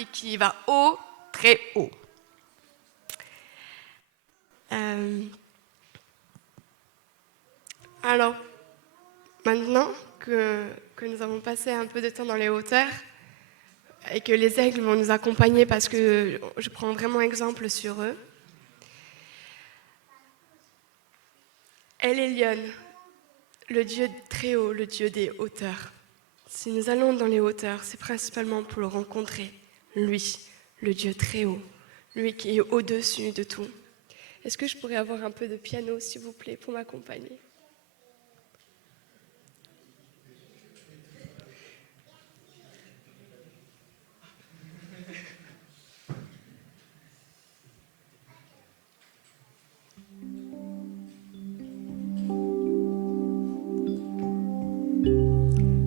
et qui va haut, très haut. Alors, maintenant que nous avons passé un peu de temps dans les hauteurs et que les aigles vont nous accompagner parce que je prends vraiment exemple sur eux, El Elyon, le Dieu très haut, le Dieu des hauteurs. Si nous allons dans les hauteurs, c'est principalement pour le rencontrer, lui, le Dieu très haut, lui qui est au-dessus de tout. Est-ce que je pourrais avoir un peu de piano, s'il vous plaît, pour m'accompagner ?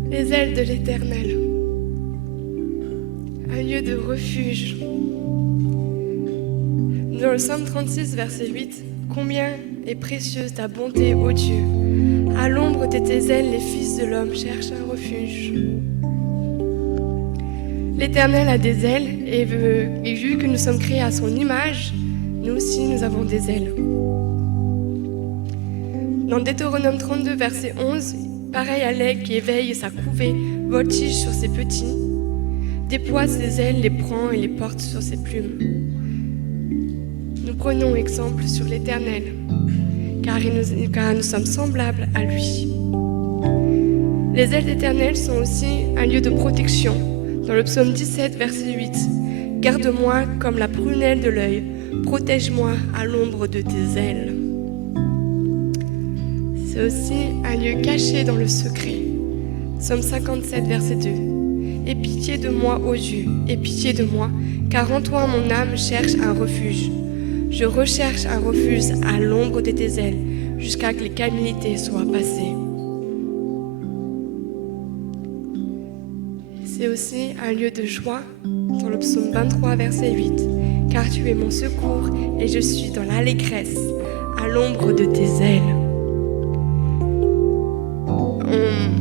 Les ailes de l'Éternel, un lieu de refuge. Dans le psaume 36, verset 8, « Combien est précieuse ta bonté, ô Dieu! À l'ombre de tes ailes, les fils de l'homme cherchent un refuge. » L'Éternel a des ailes et vu que nous sommes créés à son image, nous aussi nous avons des ailes. Dans Deutéronome 32, verset 11, pareil à l'aigle qui éveille sa couvée, voltige sur ses petits, déploie ses ailes, les prend et les porte sur ses plumes. Nous prenons exemple sur l'Éternel, car nous sommes semblables à lui. Les ailes d'Éternel sont aussi un lieu de protection. Dans le psaume 17, verset 8, « Garde-moi comme la prunelle de l'œil, protège-moi à l'ombre de tes ailes. » C'est aussi un lieu caché dans le secret. Psaume 57, verset 2. « Aie pitié de moi, ô Dieu, aie pitié de moi, car en toi mon âme cherche un refuge. Je recherche un refuge à l'ombre de tes ailes, jusqu'à que les calamités soient passées. » C'est aussi un lieu de joie dans le psaume 23, verset 8. « Car tu es mon secours et je suis dans l'allégresse, à l'ombre de tes ailes. »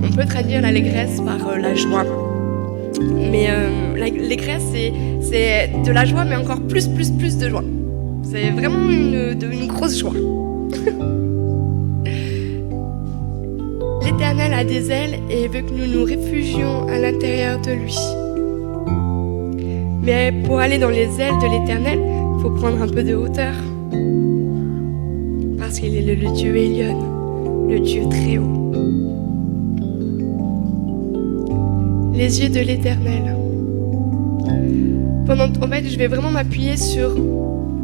On peut traduire l'allégresse par la joie. Mais l'allégresse, c'est de la joie, mais encore plus de joie. C'est vraiment une grosse joie. L'Éternel a des ailes et veut que nous nous réfugions à l'intérieur de lui. Mais pour aller dans les ailes de l'Éternel, il faut prendre un peu de hauteur. Parce qu'il est le Dieu Elyon, le Dieu très haut. Les yeux de l'Éternel. En fait, je vais vraiment m'appuyer sur...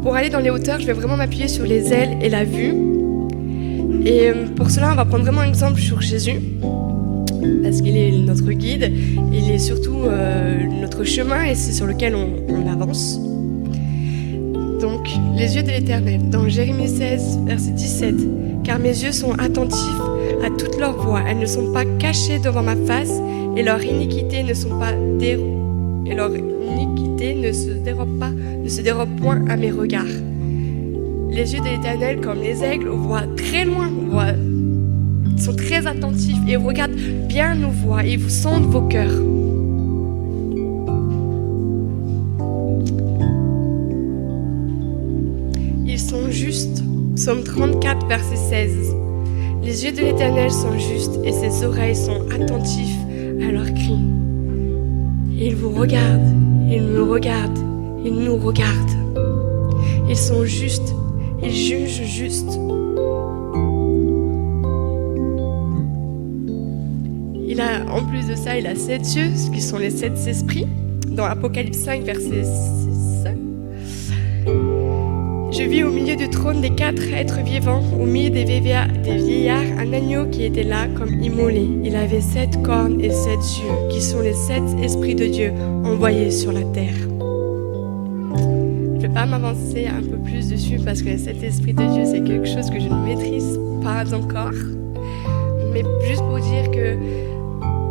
Pour aller dans les hauteurs, je vais vraiment m'appuyer sur les ailes et la vue. Et pour cela, on va prendre vraiment un exemple sur Jésus. Parce qu'il est notre guide. Il est surtout notre chemin et c'est sur lequel on avance. Donc, les yeux de l'Éternel. Dans Jérémie 16, verset 17. « Car mes yeux sont attentifs à toute leur voix. Elles ne sont pas cachées devant ma face. Et leur iniquité ne se dérobe point à mes regards. » Les yeux de l'Éternel, comme les aigles, voient très loin, ils sont très attentifs et regardent bien nos voies et vous sondent vos cœurs. Ils sont justes. Psaume 34, verset 16. Les yeux de l'Éternel sont justes et ses oreilles sont attentives à leurs cris. Ils vous regardent, ils me regardent, ils nous regardent. Ils sont justes, ils jugent juste. En plus de ça, il a 7 yeux, ce qui sont les 7 esprits. Dans Apocalypse 5, verset 6. Je vis au milieu du trône des 4 êtres vivants, au milieu des vieillards, un agneau qui était là comme immolé. Il avait 7 cornes et 7 yeux, qui sont les 7 esprits de Dieu envoyés sur la terre. Je ne vais pas m'avancer un peu plus dessus parce que les 7 esprits de Dieu, c'est quelque chose que je ne maîtrise pas encore. Mais juste pour dire que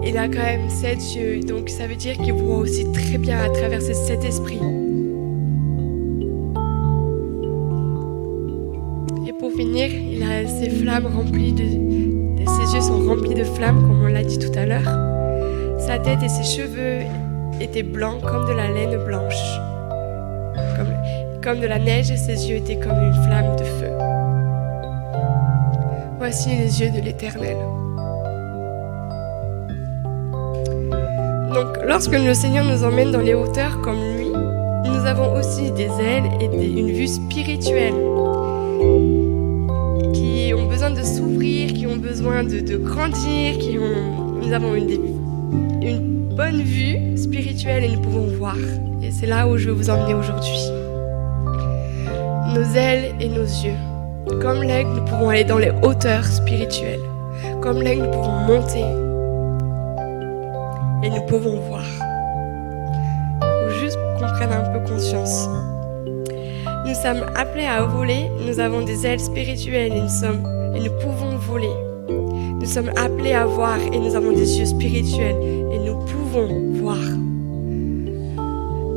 il a quand même 7 yeux, donc ça veut dire qu'il voit aussi très bien à travers ces 7 esprits. Et pour finir, il a ses flammes remplies ses yeux sont remplis de flammes, comme on l'a dit tout à l'heure. Sa tête et ses cheveux étaient blancs comme de la laine blanche, comme de la neige, et ses yeux étaient comme une flamme de feu. Voici les yeux de l'Éternel. Donc, lorsque le Seigneur nous emmène dans les hauteurs comme lui, nous avons aussi des ailes et une vue spirituelle qui ont besoin de s'ouvrir, qui ont besoin de grandir, nous avons une bonne vue spirituelle et nous pouvons voir. Et c'est là où je veux vous emmener aujourd'hui. Nos ailes et nos yeux. Comme l'aigle, nous pouvons aller dans les hauteurs spirituelles. Comme l'aigle, nous pouvons monter. Et nous pouvons voir. Il faut juste qu'on prenne un peu conscience. Nous sommes appelés à voler, nous avons des ailes spirituelles et nous pouvons voler. Nous sommes appelés à voir et nous avons des yeux spirituels et nous pouvons voir.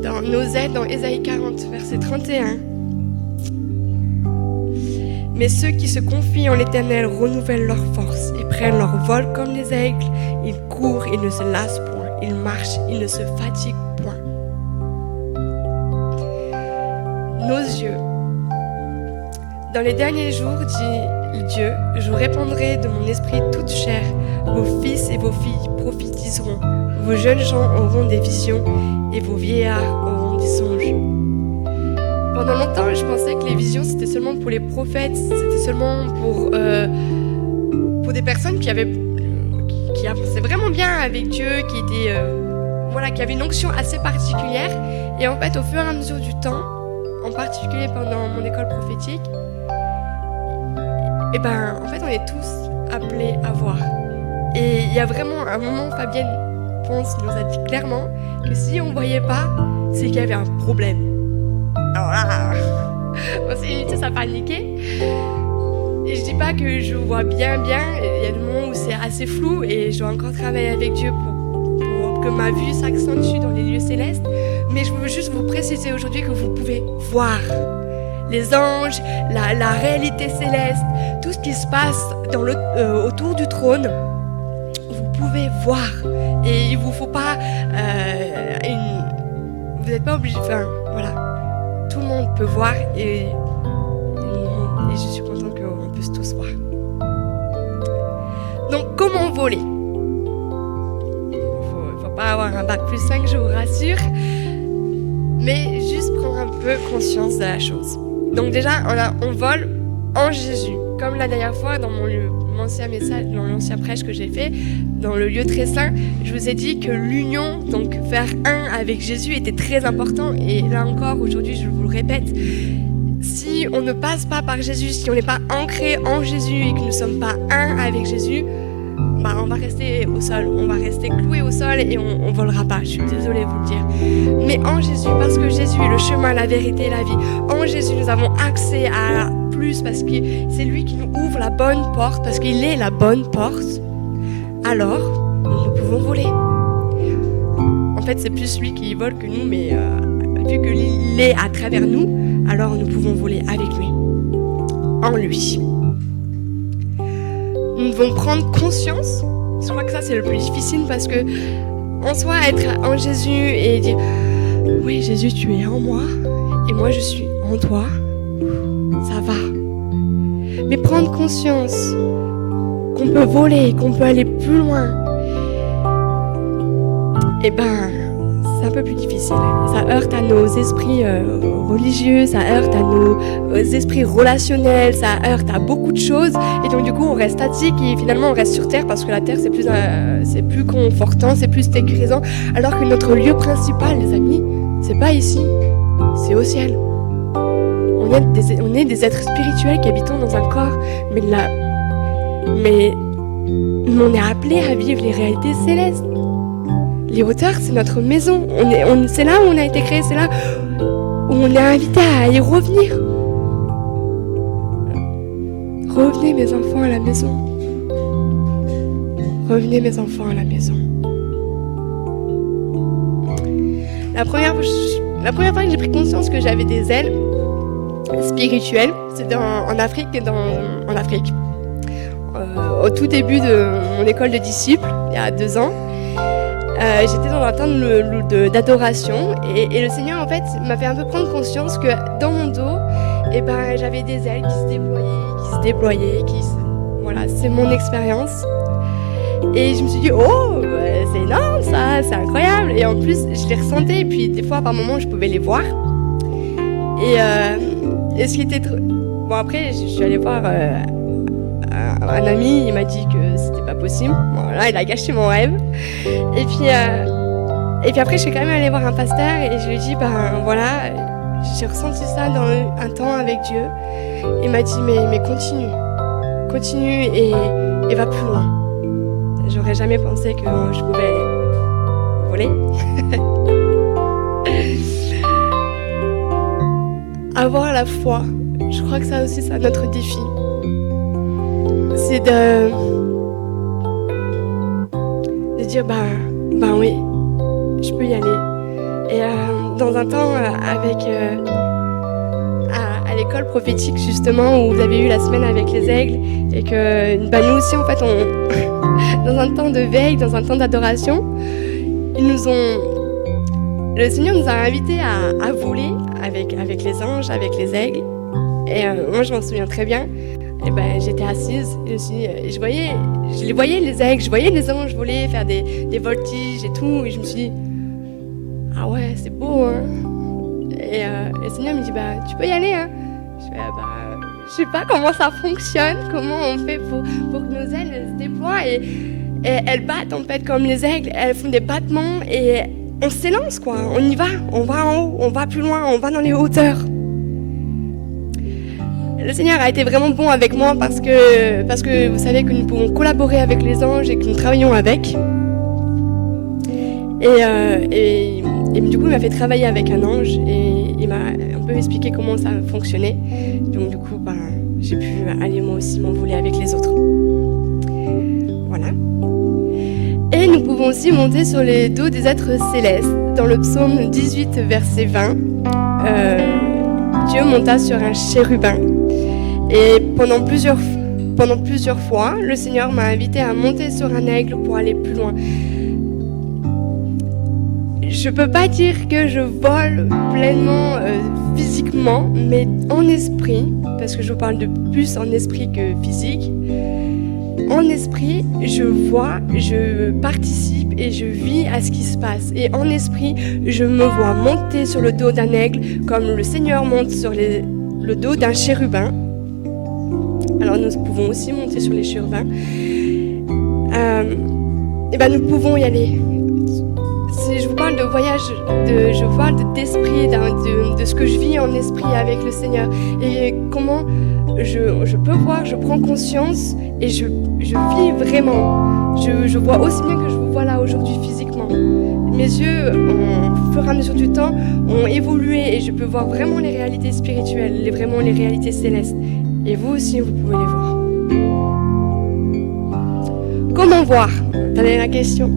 Dans nos ailes, dans Ésaïe 40, verset 31. Mais ceux qui se confient en l'Éternel renouvellent leur force. Ils prennent leur vol comme les aigles. Ils courent, ils ne se lassent point. Ils marchent, ils ne se fatiguent point. Nos yeux. Dans les derniers jours, dit Dieu, je répandrai de mon esprit toute chair. Vos fils et vos filles prophétiseront. Vos jeunes gens auront des visions et vos vieillards auront des songes. Pendant longtemps, je pensais que les visions, c'était seulement pour les prophètes, c'était seulement pour des personnes qui avançaient vraiment bien avec Dieu, qui avaient une onction assez particulière. Et en fait, au fur et à mesure du temps, en particulier pendant mon école prophétique, en fait, on est tous appelés à voir. Et il y a vraiment un moment, Fabienne Ponce nous a dit clairement que si on ne voyait pas, c'est qu'il y avait un problème. Alors là, on s'est mis tous à paniquer. Et je dis pas que je vois bien. Il y a des moments où c'est assez flou et je dois encore travailler avec Dieu pour que ma vue s'accentue dans les lieux célestes. Mais je veux juste vous préciser aujourd'hui que vous pouvez voir les anges, la réalité céleste, tout ce qui se passe autour du trône. Vous pouvez voir. Et il vous faut pas vous n'êtes pas obligé. Enfin, voilà. Tout le monde peut voir et je suis contente qu'on puisse tous voir. Donc, comment voler ? Il ne faut pas avoir un bac plus 5, je vous rassure, mais juste prendre un peu conscience de la chose. Donc déjà, on vole en Jésus. Comme la dernière fois, dans mon ancien message, dans l'ancien prêche que j'ai fait, dans le lieu très saint, je vous ai dit que l'union, donc faire un avec Jésus, était très important. Et là encore, aujourd'hui, je vous le répète, si on ne passe pas par Jésus, si on n'est pas ancré en Jésus et que nous ne sommes pas un avec Jésus, on va rester au sol, on va rester cloué au sol et on ne volera pas. Je suis désolée de vous le dire. Mais en Jésus, parce que Jésus est le chemin, la vérité et la vie, en Jésus, nous avons accès à plus parce que c'est lui qui nous ouvre la bonne porte, parce qu'il est la bonne porte. Alors, nous pouvons voler. En fait, c'est plus lui qui vole que nous, mais vu qu'il est à travers nous, alors nous pouvons voler avec lui, en lui. Nous devons prendre conscience. Je crois que ça, c'est le plus difficile parce que, en soi, être en Jésus et dire « Oui, Jésus, tu es en moi et moi, je suis en toi », ça va. Mais prendre conscience qu'on peut voler, qu'on peut aller plus loin, c'est un peu plus difficile. Ça heurte à nos esprits religieux, ça heurte à nos esprits relationnels, ça heurte à beaucoup de choses. Et donc du coup, on reste statique et finalement on reste sur Terre parce que la Terre, c'est plus confortant, c'est plus sécurisant. Alors que notre lieu principal, les amis, c'est pas ici, c'est au ciel. On est des êtres spirituels qui habitons dans un corps, mais on est appelés à vivre les réalités célestes. Les hauteurs, c'est notre maison. C'est là où on a été créé, c'est là où on est invité à y revenir. Revenez mes enfants à la maison. Revenez mes enfants à la maison. La première fois que j'ai pris conscience que j'avais des ailes spirituelles, c'était en Afrique. Au tout début de mon école de disciples, il y a 2 ans. j'étais dans un temps d'adoration et le Seigneur en fait m'a fait un peu prendre conscience que dans mon dos, j'avais des ailes qui se déployaient, voilà, c'est mon expérience. Et je me suis dit, oh, c'est énorme ça, c'est incroyable. Et en plus, je les ressentais et puis des fois par moments je pouvais les voir. Et ce qui était bon, après je suis allée voir un ami, il m'a dit que c'était pas possible. Voilà, il a gâché mon rêve. Et puis après, je suis quand même allée voir un pasteur et je lui ai dit, voilà, j'ai ressenti ça dans un temps avec Dieu. Il m'a dit, mais continue et va plus loin. J'aurais jamais pensé que je pouvais voler. Avoir la foi, je crois que ça aussi, c'est notre défi. C'est de dire oui, je peux y aller. Et dans un temps à l'école prophétique justement où vous avez eu la semaine avec les aigles et que nous aussi en fait dans un temps de veille, dans un temps d'adoration, le Seigneur nous a invités à voler avec les anges, avec les aigles. Et moi je m'en souviens très bien. Et j'étais assise et je les voyais les aigles, je voyais les anges voler, faire des voltiges et tout, et je me suis dit, ah ouais, c'est beau, hein. Et le Seigneur me dit, tu peux y aller, hein. Je fais, je sais pas comment ça fonctionne, comment on fait pour que nos ailes se déploient, et elles battent en fait comme les aigles, elles font des battements et on s'élance quoi, on y va, on va en haut, on va plus loin, on va dans les hauteurs. Le Seigneur a été vraiment bon avec moi parce que vous savez que nous pouvons collaborer avec les anges et que nous travaillons avec. Et du coup, il m'a fait travailler avec un ange et il m'a un peu expliqué comment ça fonctionnait. Donc du coup, j'ai pu aller moi aussi m'envoler avec les autres. Voilà. Et nous pouvons aussi monter sur les dos des êtres célestes. Dans le psaume 18, verset 20, Dieu monta sur un chérubin. Et pendant plusieurs fois, le Seigneur m'a invité à monter sur un aigle pour aller plus loin. Je ne peux pas dire que je vole pleinement physiquement, mais en esprit, parce que je vous parle de plus en esprit que physique. En esprit, je vois, je participe et je vis à ce qui se passe. Et en esprit, je me vois monter sur le dos d'un aigle, comme le Seigneur monte sur le dos d'un chérubin. Alors nous pouvons aussi monter sur les chérubins. Nous pouvons y aller. Si je vous parle de voyage, je vous parle d'esprit, de ce que je vis en esprit avec le Seigneur. Et comment je peux voir, je prends conscience et je vis vraiment. Je vois aussi bien que je vous vois là aujourd'hui physiquement. Mes yeux, au fur et à mesure du temps, ont évolué et je peux voir vraiment les réalités spirituelles, vraiment les réalités célestes. Et vous aussi, vous pouvez les voir. Comment voir ? C'était la question.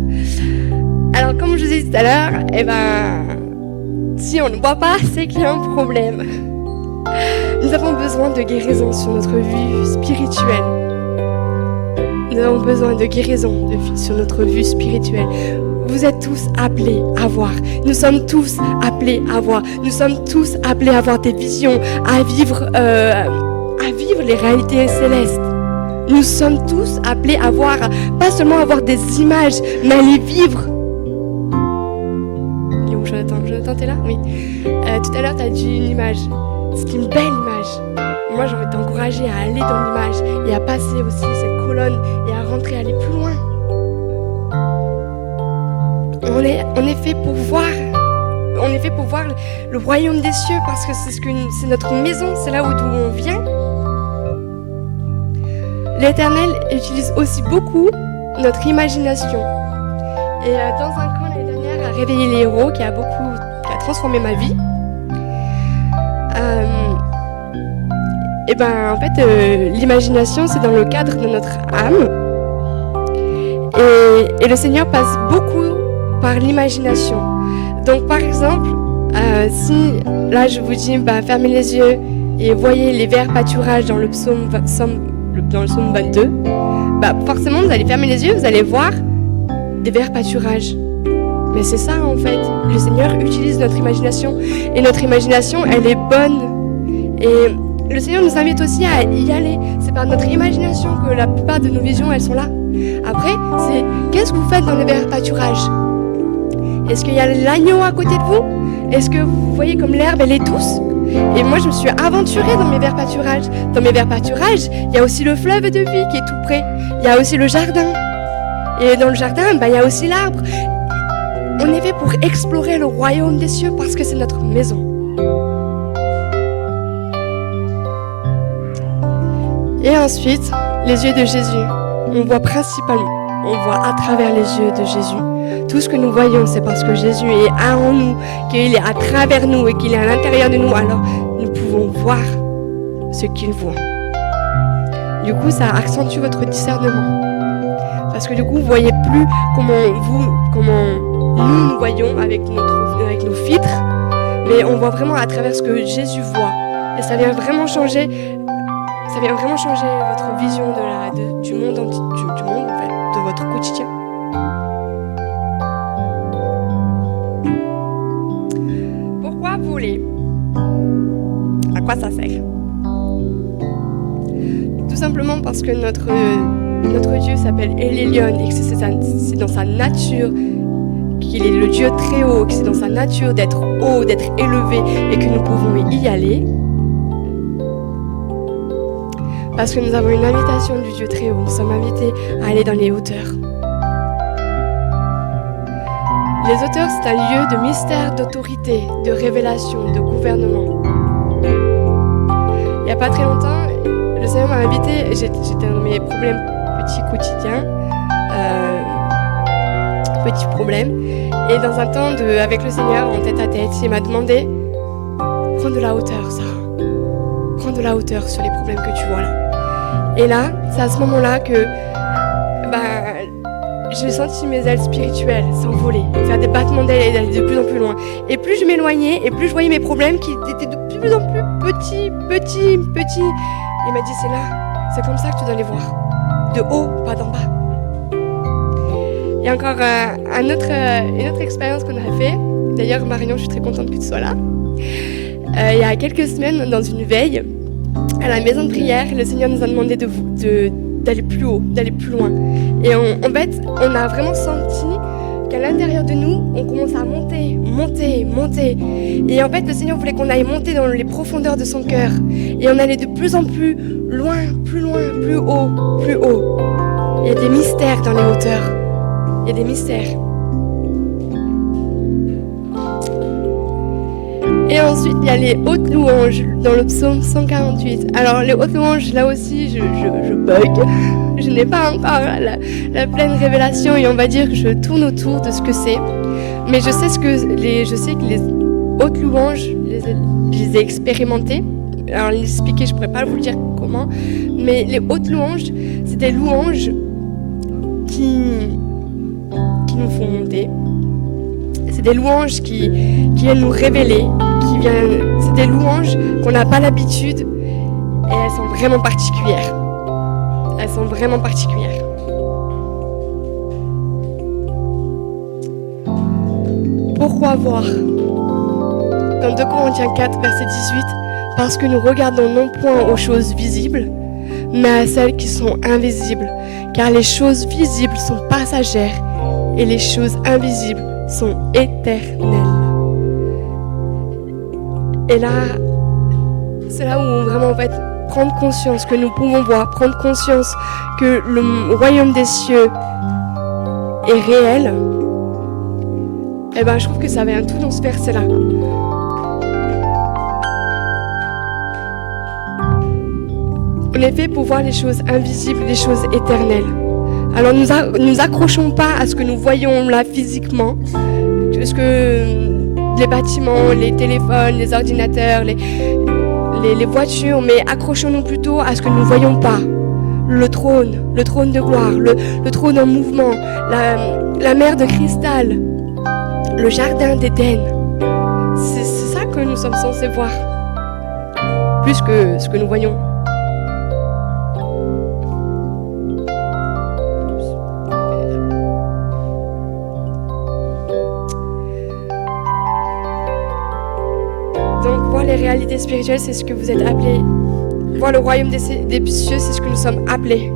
Alors, comme je vous ai dit tout à l'heure, si on ne voit pas, c'est qu'il y a un problème. Nous avons besoin de guérison sur notre vie spirituelle. Nous avons besoin de guérison sur notre vie spirituelle. Vous êtes tous appelés à voir. Nous sommes tous appelés à voir. Nous sommes tous appelés à avoir des visions, à vivre les réalités célestes. Nous sommes tous appelés à voir, pas seulement avoir des images, mais à les vivre. Il est où Jonathan, t'es là ? Oui. Tout à l'heure, tu as dit une image. C'est une belle image. Moi, j'ai envie de t'encourager à aller dans l'image et à passer aussi cette colonne et à rentrer, aller plus loin. On est fait pour voir. On est fait pour voir le royaume des cieux parce que c'est notre maison, c'est là d'où on vient. L'Éternel utilise aussi beaucoup notre imagination. Et dans un camp l'année dernière, à Réveiller les héros, qui a transformé ma vie, en fait, l'imagination, c'est dans le cadre de notre âme. Et le Seigneur passe beaucoup par l'imagination. Donc, par exemple, si là je vous dis, fermez les yeux et voyez les verts pâturages dans le psaume 22, forcément vous allez fermer les yeux, vous allez voir des verts pâturages. Mais c'est ça en fait. Le Seigneur utilise notre imagination. Et notre imagination, elle est bonne. Et le Seigneur nous invite aussi à y aller. C'est par notre imagination que la plupart de nos visions, elles sont là. Après, c'est qu'est-ce que vous faites dans les verts pâturages? Est-ce qu'il y a l'agneau à côté de vous? Est-ce que vous voyez comme l'herbe, elle est douce? Et moi, je me suis aventurée dans mes verts pâturages. Dans mes verts pâturages, il y a aussi le fleuve de vie qui est tout près. Il y a aussi le jardin. Et dans le jardin, il y a aussi l'arbre. On est fait pour explorer le royaume des cieux parce que c'est notre maison. Et ensuite, les yeux de Jésus. On voit à travers les yeux de Jésus. Tout ce que nous voyons, c'est parce que Jésus est en nous, qu'il est à travers nous et qu'il est à l'intérieur de nous. Alors, nous pouvons voir ce qu'il voit. Du coup, ça accentue votre discernement. Parce que du coup, vous ne voyez plus comment nous voyons avec nos filtres, mais on voit vraiment à travers ce que Jésus voit. Et ça vient vraiment changer votre vision du monde en fait, de votre quotidien. Pourquoi voler? À quoi ça sert? Tout simplement parce que notre Dieu s'appelle El Elyon et que c'est dans sa nature qu'il est le Dieu très haut, que c'est dans sa nature d'être haut, d'être élevé et que nous pouvons y aller. Parce que nous avons une invitation du Dieu très haut. Nous sommes invités à aller dans les hauteurs. Les hauteurs, c'est un lieu de mystère, d'autorité, de révélation, de gouvernement. Il n'y a pas très longtemps, le Seigneur m'a invité, j'étais dans mes problèmes petits quotidiens, petits problèmes, et dans un temps avec le Seigneur en tête à tête, il m'a demandé « Prends de la hauteur, Sarah. Prends de la hauteur sur les problèmes que tu vois là. » Et là, c'est à ce moment-là que j'ai senti mes ailes spirituelles s'envoler, faire des battements d'ailes et d'aller de plus en plus loin. Et plus je m'éloignais, et plus je voyais mes problèmes qui étaient de plus en plus petits. Il m'a dit, c'est là, c'est comme ça que tu dois les voir. De haut, pas d'en bas. Il y a encore une autre expérience qu'on a fait. D'ailleurs, Marion, je suis très contente que tu sois là. Il y a quelques semaines, dans une veille, à la maison de prière, le Seigneur nous a demandé d'aller plus haut, d'aller plus loin. Et en fait, on a vraiment senti qu'à l'intérieur de nous, on commence à monter. Et en fait, le Seigneur voulait qu'on aille monter dans les profondeurs de son cœur. Et on allait de plus en plus loin, plus haut. Il y a des mystères dans les hauteurs. Il y a des mystères. Et ensuite, il y a les hautes louanges dans le psaume 148. Alors, les hautes louanges, là aussi, je bug. Je n'ai pas encore la pleine révélation et on va dire que je tourne autour de ce que c'est. Mais je sais que les hautes louanges, je les ai expérimentées. Alors, les expliquer, je ne pourrais pas vous le dire comment. Mais les hautes louanges, c'est des louanges qui nous font monter. C'est des louanges qui viennent nous révéler. C'est des louanges qu'on n'a pas l'habitude et elles sont vraiment particulières. Pourquoi voir? Dans 2 Corinthiens 4, verset 18, parce que nous regardons non point aux choses visibles, mais à celles qui sont invisibles, car les choses visibles sont passagères et les choses invisibles sont éternelles. Et là, c'est là où vraiment on va prendre conscience que nous pouvons voir, prendre conscience que le royaume des cieux est réel. Et je trouve que ça vient tout dans ce verset-là. On est fait pour voir les choses invisibles, les choses éternelles. Alors nous accrochons pas à ce que nous voyons là physiquement, ce que les bâtiments, les téléphones, les ordinateurs, les voitures, mais accrochons-nous plutôt à ce que nous ne voyons pas. Le trône de gloire, le trône en mouvement, la mer de cristal, le jardin d'Éden. C'est ça que nous sommes censés voir, plus que ce que nous voyons. réalité spirituelle, c'est ce que vous êtes appelés. Voir le royaume des cieux, c'est ce que nous sommes appelés.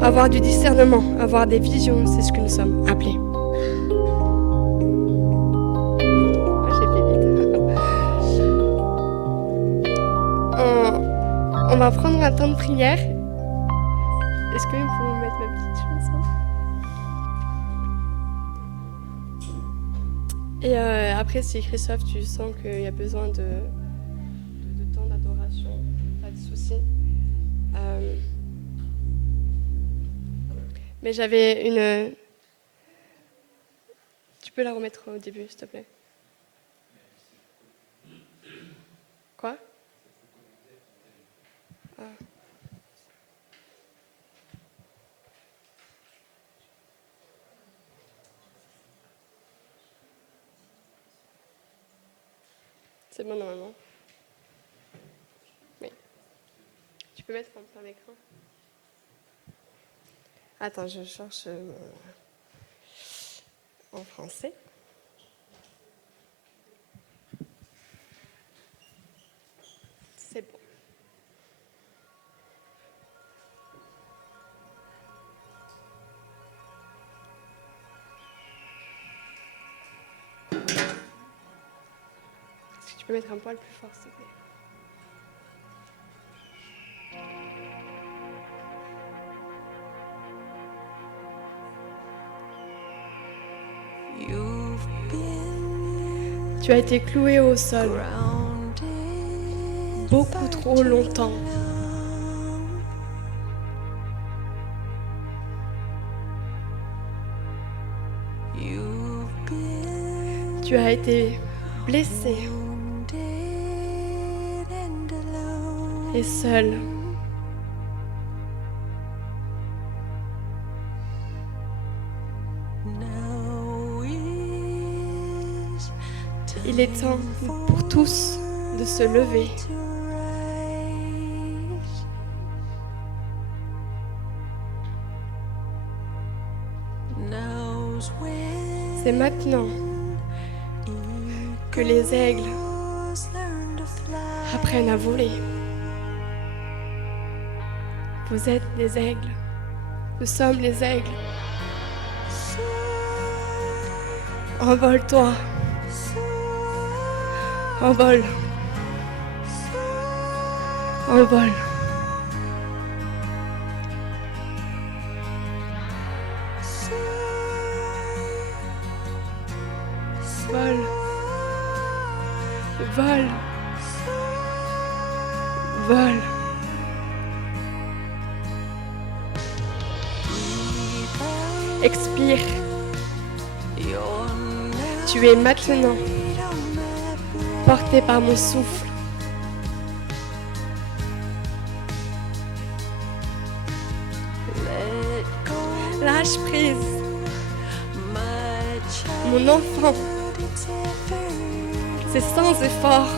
Avoir du discernement, avoir des visions, c'est ce que nous sommes appelés. J'ai fait vite. On va prendre un temps de prière. Est-ce que vous pouvez mettre ma petite chanson? Et après, si Christophe, tu sens qu'il y a besoin de temps d'adoration, pas de souci. Mais j'avais une... Tu peux la remettre au début, s'il te plaît. Quoi? Ah. C'est bon normalement. Oui. Tu peux mettre en plein écran. Attends, je cherche en français. C'est bon. Est-ce que tu peux mettre un poil plus fort, s'il te plaît? Tu as été cloué au sol beaucoup trop longtemps. Tu as été blessé et seul. Il est temps pour tous de se lever. C'est maintenant que les aigles apprennent à voler. Vous êtes des aigles. Nous sommes les aigles. Envole-toi. Envole. Envole. Vole. Vole. Vole. Expire. Tu es maintenant porté par mon souffle. Lâche prise. Mon enfant, c'est sans effort.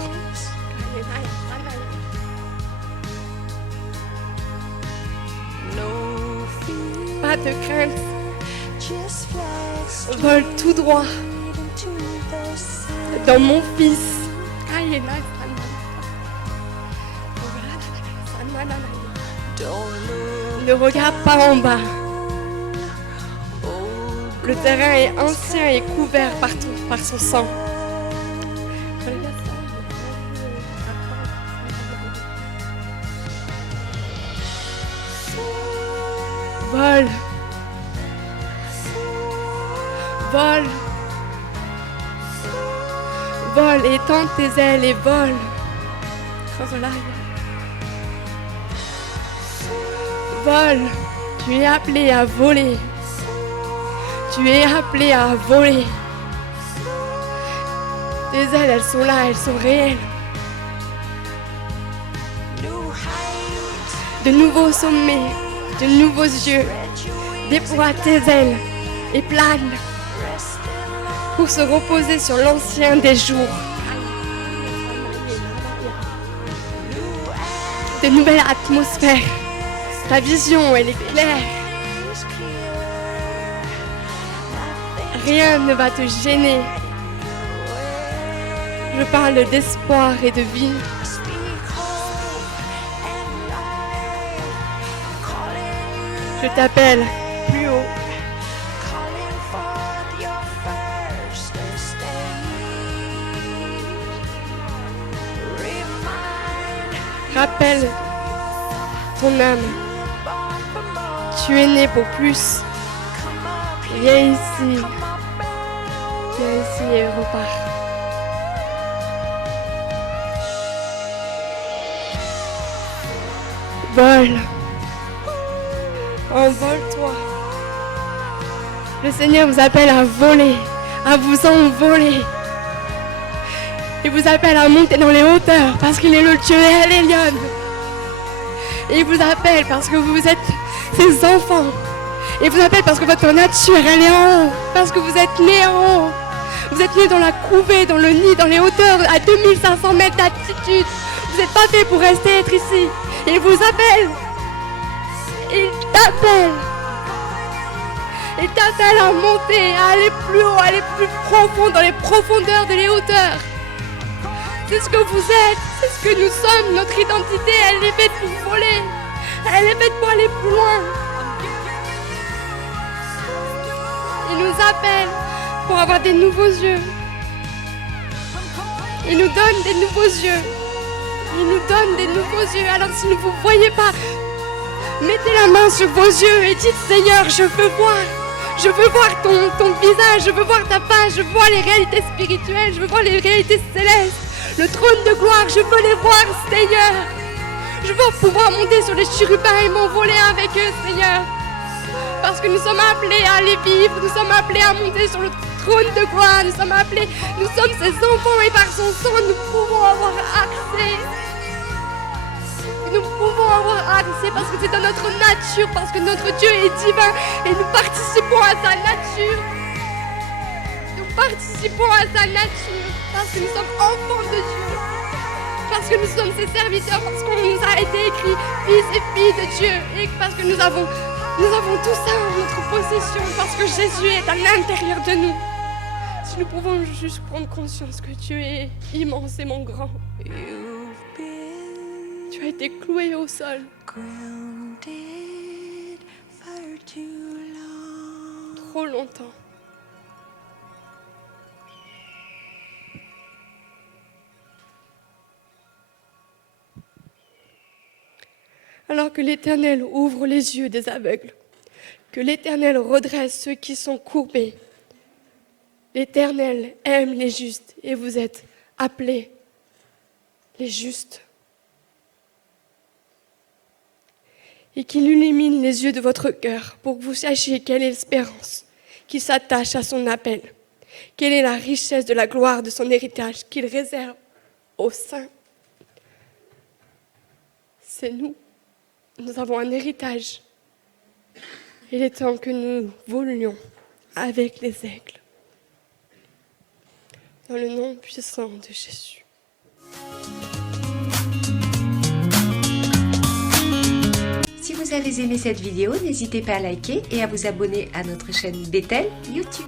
Pas de crainte. Vole tout droit dans mon Fils. Ne regarde pas en bas. Le terrain est ancien et couvert partout par son sang. Vole. Vole. Vole, étends tes ailes et vole. Vole. Tu es appelé à voler. Tu es appelé à voler. Tes ailes, elles sont là, elles sont réelles. De nouveaux sommets, de nouveaux yeux. Déploie tes ailes et plane pour se reposer sur l'ancien des jours. De nouvelles atmosphères. Ta vision, elle est claire. Rien ne va te gêner. Je parle d'espoir et de vie. Je t'appelle plus haut. Rappelle ton âme. Tu es né pour plus. Viens ici. Viens ici et repars. Vole. Envole-toi. Le Seigneur vous appelle à voler, à vous envoler. Il vous appelle à monter dans les hauteurs parce qu'il est le Dieu El Elyon. Il vous appelle parce que vous êtes ses enfants. Il vous appelle parce que votre nature elle est en haut, parce que vous êtes nés en haut. Vous êtes nés dans la couvée, dans le nid, dans les hauteurs, à 2500 mètres d'altitude. Vous n'êtes pas fait pour rester être ici. Il vous appelle. Il t'appelle. Il t'appelle à monter, à aller plus haut, à aller plus profond, dans les profondeurs de les hauteurs. C'est ce que vous êtes, c'est ce que nous sommes. Notre identité, elle est faite pour voler. Elle est faite pour aller plus loin. Il nous appelle pour avoir des nouveaux yeux. Il nous donne des nouveaux yeux. Il nous donne des nouveaux yeux. Alors si vous ne voyez pas, mettez la main sur vos yeux et dites Seigneur, je veux voir. Je veux voir ton visage, je veux voir ta face, je veux voir les réalités spirituelles, je veux voir les réalités célestes. Le trône de gloire, je veux les voir, Seigneur. Je veux pouvoir monter sur les chérubins et m'envoler avec eux, Seigneur. Parce que nous sommes appelés à aller vivre, nous sommes appelés à monter sur le trône de gloire, nous sommes appelés, nous sommes ses enfants et par son sang, nous pouvons avoir accès. Nous pouvons avoir accès parce que c'est dans notre nature, parce que notre Dieu est divin et nous participons à sa nature. Nous participons à sa nature parce que nous sommes enfants de Dieu. Parce que nous sommes ses serviteurs, parce qu'on nous a été écrit fils et filles de Dieu et parce que nous avons tout ça en notre possession, parce que Jésus est à l'intérieur de nous. Si nous pouvons juste prendre conscience que Dieu est immensément grand. Tu as été cloué au sol. Trop longtemps. Alors que l'Éternel ouvre les yeux des aveugles, que l'Éternel redresse ceux qui sont courbés. L'Éternel aime les justes et vous êtes appelés les justes. Et qu'il illumine les yeux de votre cœur pour que vous sachiez quelle est l'espérance qui s'attache à son appel, quelle est la richesse de la gloire de son héritage qu'il réserve aux saints. C'est nous. Nous avons un héritage. Il est temps que nous volions avec les aigles. Dans le nom puissant de Jésus. Si vous avez aimé cette vidéo, n'hésitez pas à liker et à vous abonner à notre chaîne Bethel YouTube.